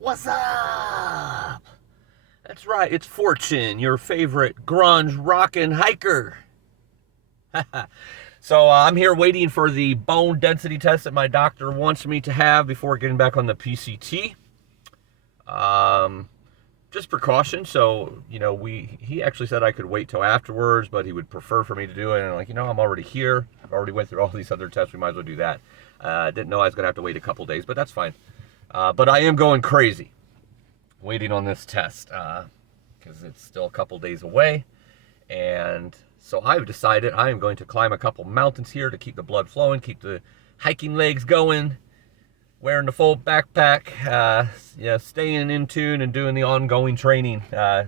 What's up? That's right, it's Fortune, your favorite grunge rockin' hiker. So I'm here waiting for the bone density test that my doctor wants me to have before getting back on the PCT. Um, just precaution. So he actually said I could wait till afterwards, but he would prefer for me to do it. And I'm like, I'm already here. I've already went through all these other tests. We might as well do that. Didn't know I was gonna have to wait a couple days, but that's fine. But I am going crazy waiting on this test because it's still a couple days away. And so I've decided I am going to climb a couple mountains here to keep the blood flowing, keep the hiking legs going, wearing the full backpack, staying in tune and doing the ongoing training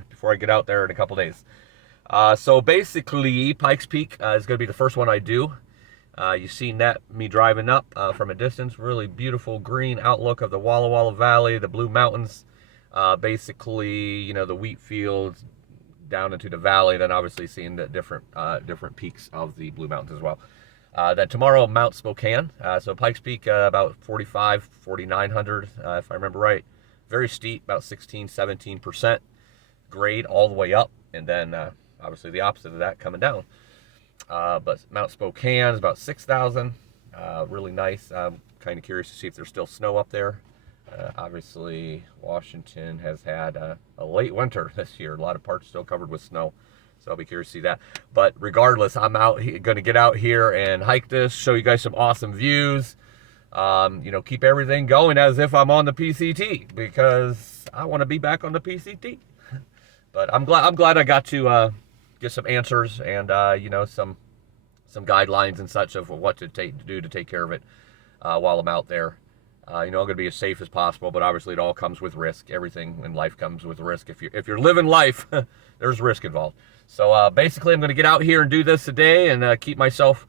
before I get out there in a couple days. So basically, Pikes Peak is going to be the first one I do. You've seen me driving up from a distance. Really beautiful green outlook of the Walla Walla Valley, the Blue Mountains, basically, the wheat fields down into the valley, then obviously seeing the different peaks of the Blue Mountains as well. Then tomorrow, Mount Spokane. So Pikes Peak, about 4,900, if I remember right. Very steep, about 16-17% grade all the way up. And then obviously the opposite of that coming down. But Mount Spokane is about 6,000. Really nice. I'm kind of curious to see if there's still snow up there. Obviously, Washington has had a late winter this year. A lot of parts still covered with snow. So I'll be curious to see that. But regardless, I'm going to get out here and hike this, show you guys some awesome views. Keep everything going as if I'm on the PCT because I want to be back on the PCT. But I'm glad I got to get some answers and some guidelines and such of what to do to take care of it while I'm out there. I'm going to be as safe as possible, but obviously it all comes with risk. Everything in life comes with risk. If you're living life, there's risk involved. So basically, I'm going to get out here and do this today and keep myself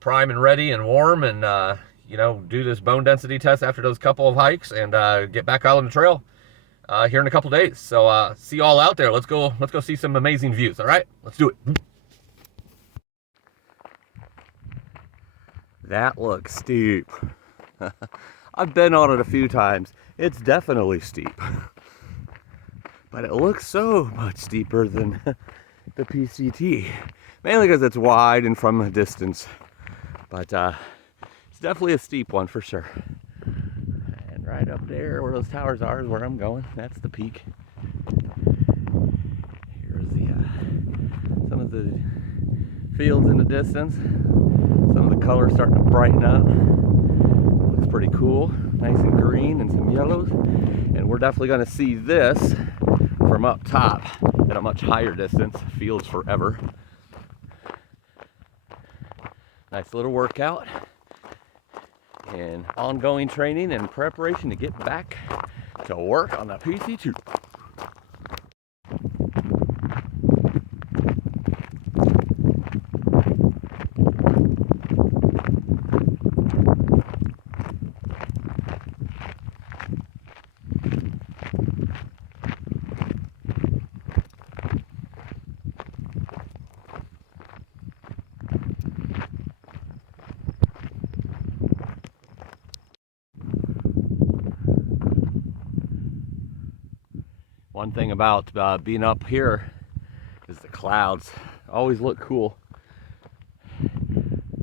prime and ready and warm, and do this bone density test after those couple of hikes, and get back out on the trail here in a couple days. So see you all out there. Let's go see some amazing views. All right, let's do it. That looks steep. I've been on it a few times. It's definitely steep. But it looks so much steeper than the PCT. Mainly because it's wide and from a distance. But it's definitely a steep one for sure. And right up there where those towers are is where I'm going. That's the peak. Here's some of the fields in the distance. Some of the colors starting to brighten up. Looks pretty cool, nice and green and some yellows. And we're definitely going to see this from up top at a much higher distance. Fields forever. Nice little workout and ongoing training and preparation to get back to work on the PCT. One thing about being up here is the clouds always look cool.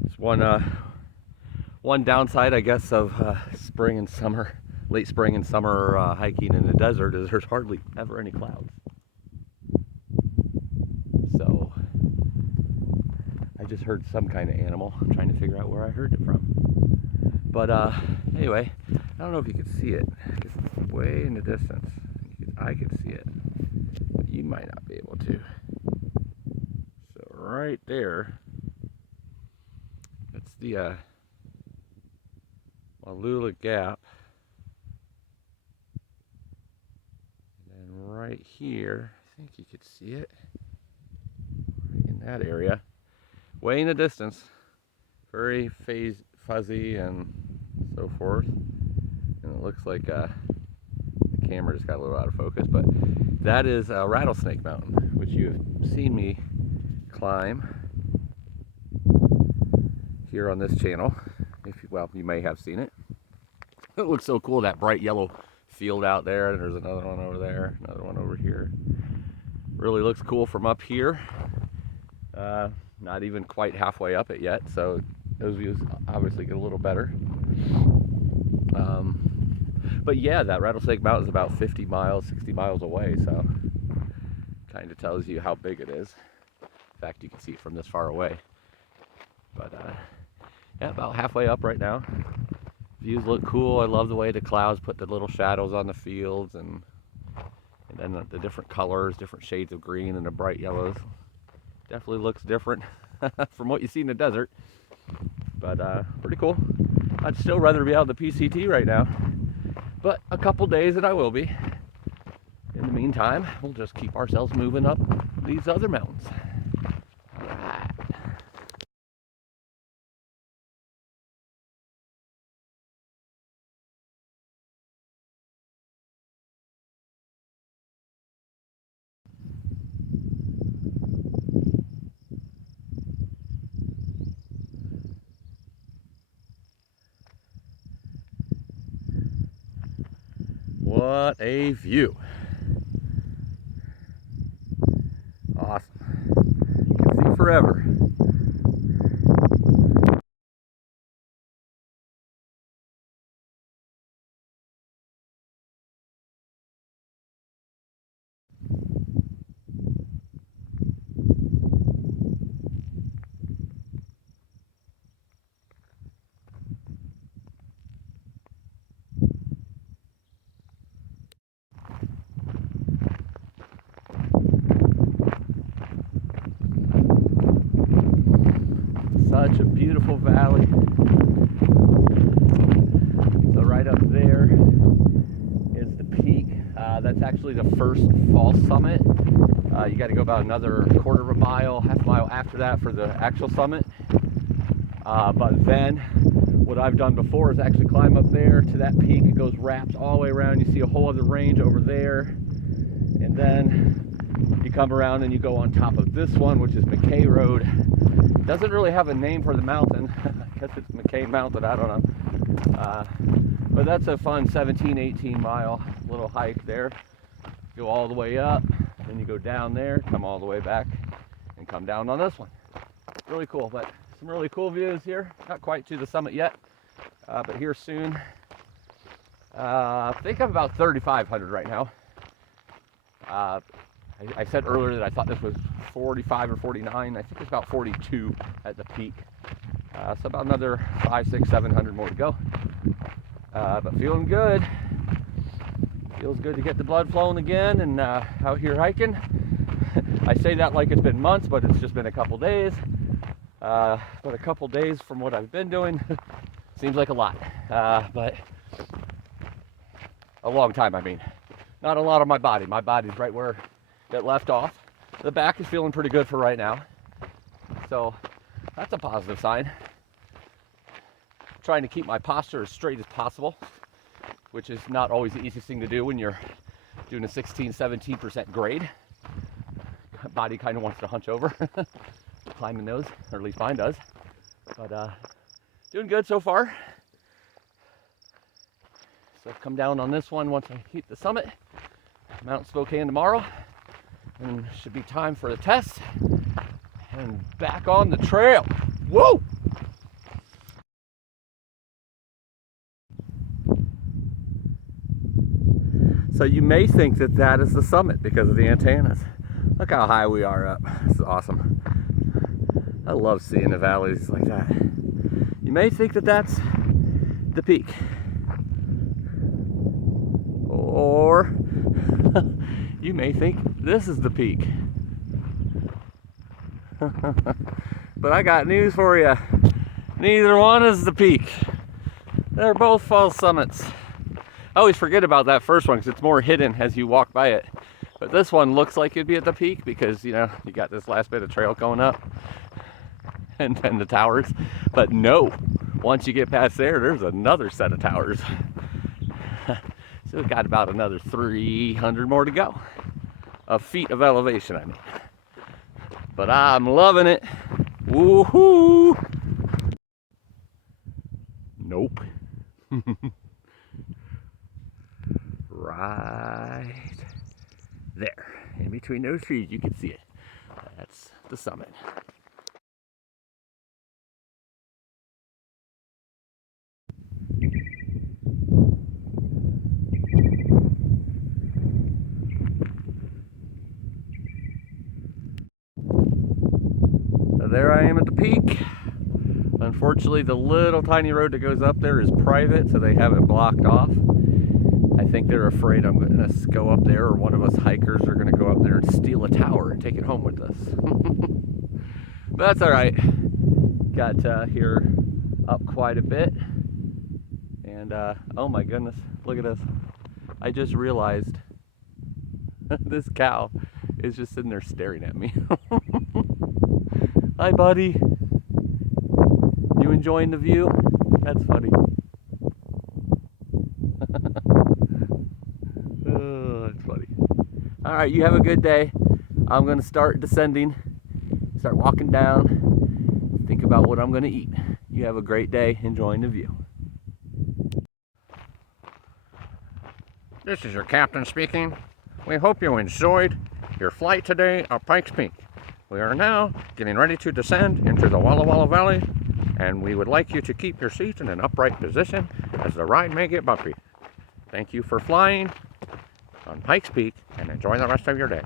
It's one downside, I guess, of spring and summer, late spring and summer hiking in the desert is there's hardly ever any clouds. So I just heard some kind of animal. I'm trying to figure out where I heard it from. But anyway, I don't know if you can see it because it's way in the distance. I can see it, but you might not be able to. So right there, that's the Wallula Gap. And then right here, I think you could see it, right in that area, way in the distance, very fuzzy and so forth. And it looks like the camera just got a little out of focus, but that is Rattlesnake Mountain, which you have seen me climb here on this channel. Well, you may have seen it. It looks so cool, that bright yellow field out there, and there's another one over there, another one over here. Really looks cool from up here. Not even quite halfway up it yet, so those views obviously get a little better. But yeah, that Rattlesnake Mountain is about 50 miles, 60 miles away, so kind of tells you how big it is. In fact, you can see it from this far away. But yeah, about halfway up right now. Views look cool. I love the way the clouds put the little shadows on the fields, and then the different colors, different shades of green and the bright yellows. Definitely looks different from what you see in the desert, but pretty cool. I'd still rather be out of the PCT right now, but a couple days and I will be. In the meantime, we'll just keep ourselves moving up these other mountains. All right. What a view. Awesome. You can see forever. Such a beautiful valley. So right up there is the peak. That's actually the first false summit. You got to go about another quarter of a mile, half a mile after that for the actual summit. But then what I've done before is actually climb up there to that peak. It goes wraps all the way around. You see a whole other range over there. And then you come around and you go on top of this one, which is McKay Road. Doesn't really have a name for the mountain. I guess it's McKay Mountain, I don't know. But that's a fun 17, 18 mile little hike there. Go all the way up, then you go down there, come all the way back, and come down on this one. Really cool, but some really cool views here. Not quite to the summit yet, but here soon. I think I'm about 3,500 right now. I said earlier that I thought this was 45 or 49. I think it's about 42 at the peak. So about another 500, 600, 700 more to go. But feeling good. Feels good to get the blood flowing again and out here hiking. I say that like it's been months, but it's just been a couple days. But a couple days from what I've been doing seems like a lot. But a long time, I mean. Not a lot on my body. My body's right where it left off. The back is feeling pretty good for right now. So that's a positive sign. Trying to keep my posture as straight as possible, which is not always the easiest thing to do when you're doing a 16, 17% grade. Body kind of wants to hunch over, climbing those, or at least mine does. But doing good so far. So I've come down on this one once I hit the summit. Mount Spokane tomorrow, and should be time for the test and back on the trail. Whoa! So you may think that that is the summit because of the antennas. Look how high we are up. This is awesome. I love seeing the valleys like that. You may think that that's the peak. Or you may think this is the peak. But I got news for you. Neither one is the peak. They're both false summits. I always forget about that first one because it's more hidden as you walk by it. But this one looks like it'd be at the peak because, you know, you got this last bit of trail going up and then the towers. But no, once you get past there, there's another set of towers. So we've got about another 300 more to go. Of feet of elevation, I mean. But I'm loving it. Woohoo! Nope. between those trees, you can see it. That's the summit. So there I am at the peak. Unfortunately, the little tiny road that goes up there is private, so they have it blocked off. I think they're afraid I'm going to go up there, or one of us hikers are going to go up there and steal a tower and take it home with us. But that's all right. Got here up quite a bit. And oh my goodness, look at this. I just realized this cow is just sitting there staring at me. Hi, buddy. You enjoying the view? That's funny. Oh, that's funny. All right, you have a good day. I'm going to start descending, start walking down, think about what I'm going to eat. You have a great day enjoying the view. This is your captain speaking. We hope you enjoyed your flight today up Pikes Peak. We are now getting ready to descend into the Walla Walla Valley, and we would like you to keep your seat in an upright position as the ride may get bumpy. Thank you for flying on Pikes Peak, and enjoy the rest of your day.